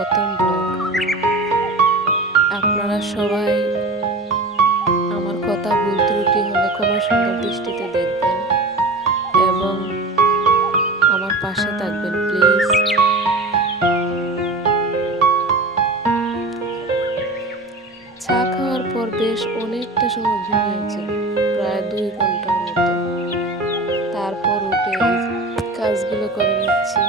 প্রথম ব্লগ। আপনারা সবাই আমার কথা ভুল ত্রুটি হলে কোনো সুন্দর দৃষ্টিতে দেখবেন এবং আমার পাশে থাকবেন প্লিজ। চা খাওয়ার পর বেশ অনেকটা সময় ঘুমিয়েছে, প্রায় 2 ঘন্টার মতো। তারপর উঠে কাজগুলো করে নিচ্ছি।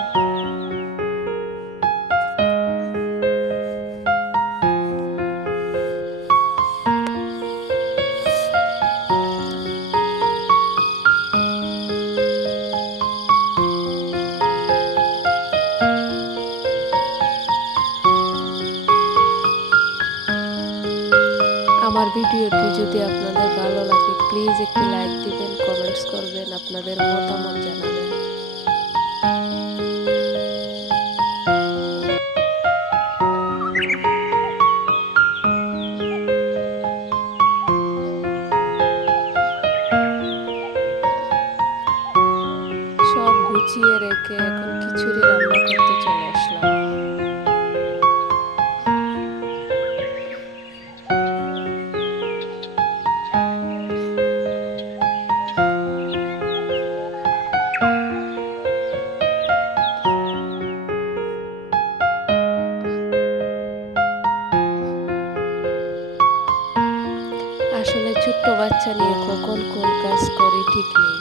আমার ভিডিওটি যদি আপনাদের ভালো লাগে প্লিজ একটি লাইক দিবেন, কমেন্টস করবেন, আপনাদের মতামত জানাবেন। সব গুছিয়ে রেখে এখন খিচুড়ি রান্না করতে চলে আসলাম। আসলে ছোট্ট বাচ্চা নিয়ে কখন কোন কাজ করি ঠিক নেই।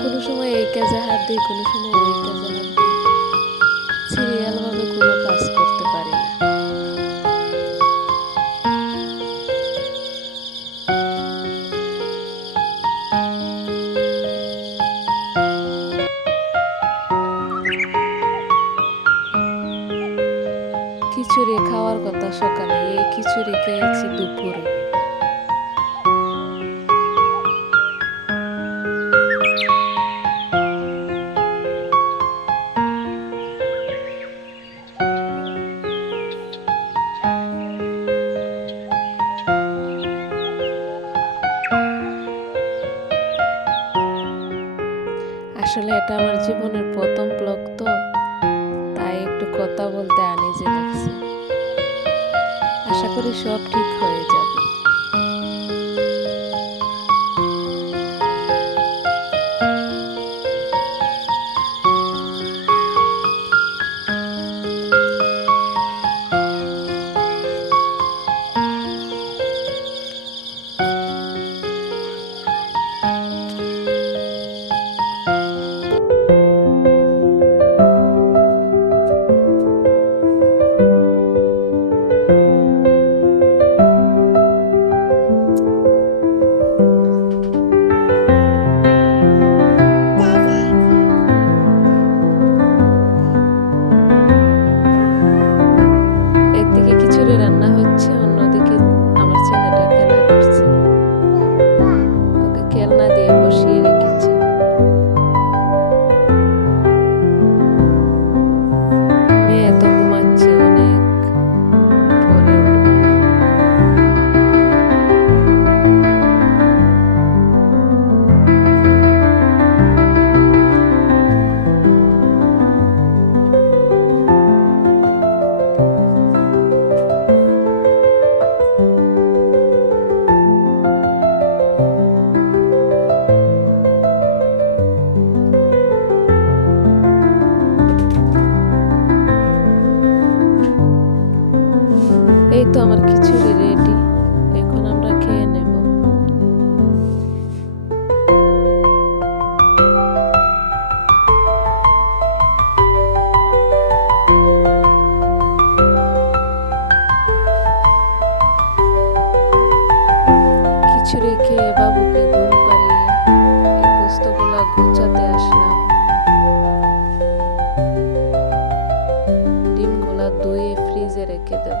কোনো সময় এই কাজে হাত দিই, কোনো সময় ওই কাজে হাত দিই। সিরিয়াল ভাবে কোনো কাজ করতে পারি না। খিচুড়ি খাওয়ার কথা সকালে, এই খিচুড়ি খেয়েছি দুপুরে। আসলে এটা আমার জীবনের প্রথম ব্লগ তো, তাই একটু কথা বলতে আনইজি লাগছে। আশা করি সব ঠিক হয়ে যাবে। একদিকে খিচুড়ি রান্না হচ্ছে, অন্যদিকে আমার ছেলেটা খেলা করছে। ওকে খেলনা দিয়ে বসিয়ে রেখেছি। মেয়ে তো ঘুমাচ্ছে, অনেক পরে উঠবে। এই তো আমার খিচুড়ি রেডি, এখন আমরা খেয়ে নেব। খিচুড়ি খেয়ে বাবুকে ঘুম পাড়িয়ে এই গোস্তগুলা গুছাতে আসলাম। ডিমগুলা ধুয়ে ফ্রিজে রেখে দেব।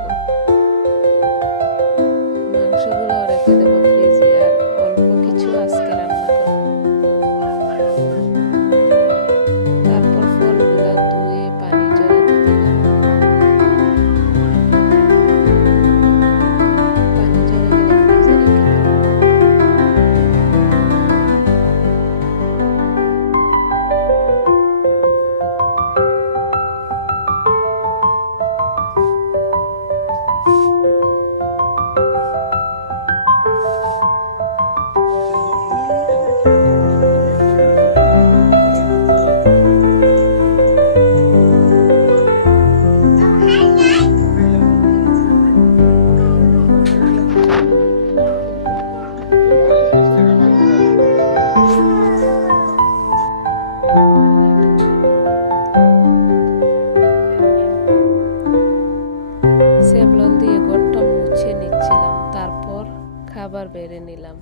বেড়ে নিলাম।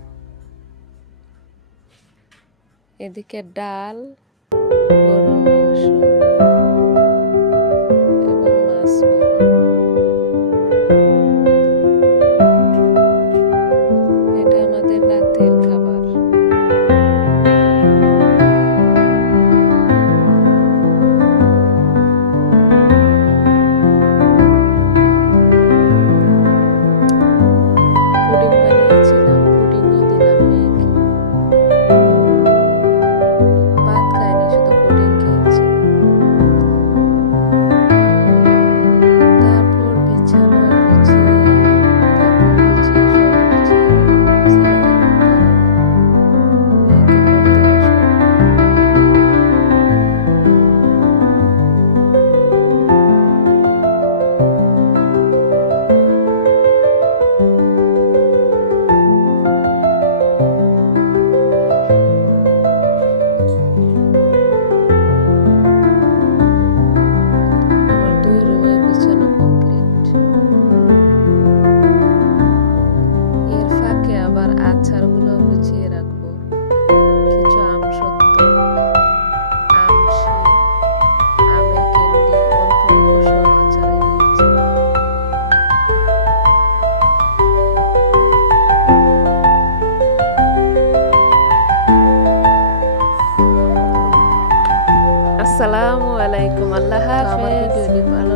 এদিকে ডাল, গরুর মাংস এবং মাছ বোনা। এটা আমাদের রাতের খাবার। পুডিং বানিয়েছিলাম, পুডিংও দিলাম মেয়েকে। ভাত খাইনি, শুধু পুডিং খেয়েছি। তারপর বিছানা গুছিয়ে, কাপড় গুছিয়ে, সব গুছিয়ে সারাদিন মেয়েকে পড়তে বসাবো। আমার 2 রুমে গুছানো কমপ্লিট। এর ফাঁকে আবার আচারগুলো গুছিয়ে রাখবো। কিছু আমসত্ত্ব, আমশি, আমের ক্যান্ডি অল্প অল্প সব আচারে দিয়েছি। আসসালামু আলাইকুম, আল্লাহ হাফেজ। আমার ভিডিওটি ভালো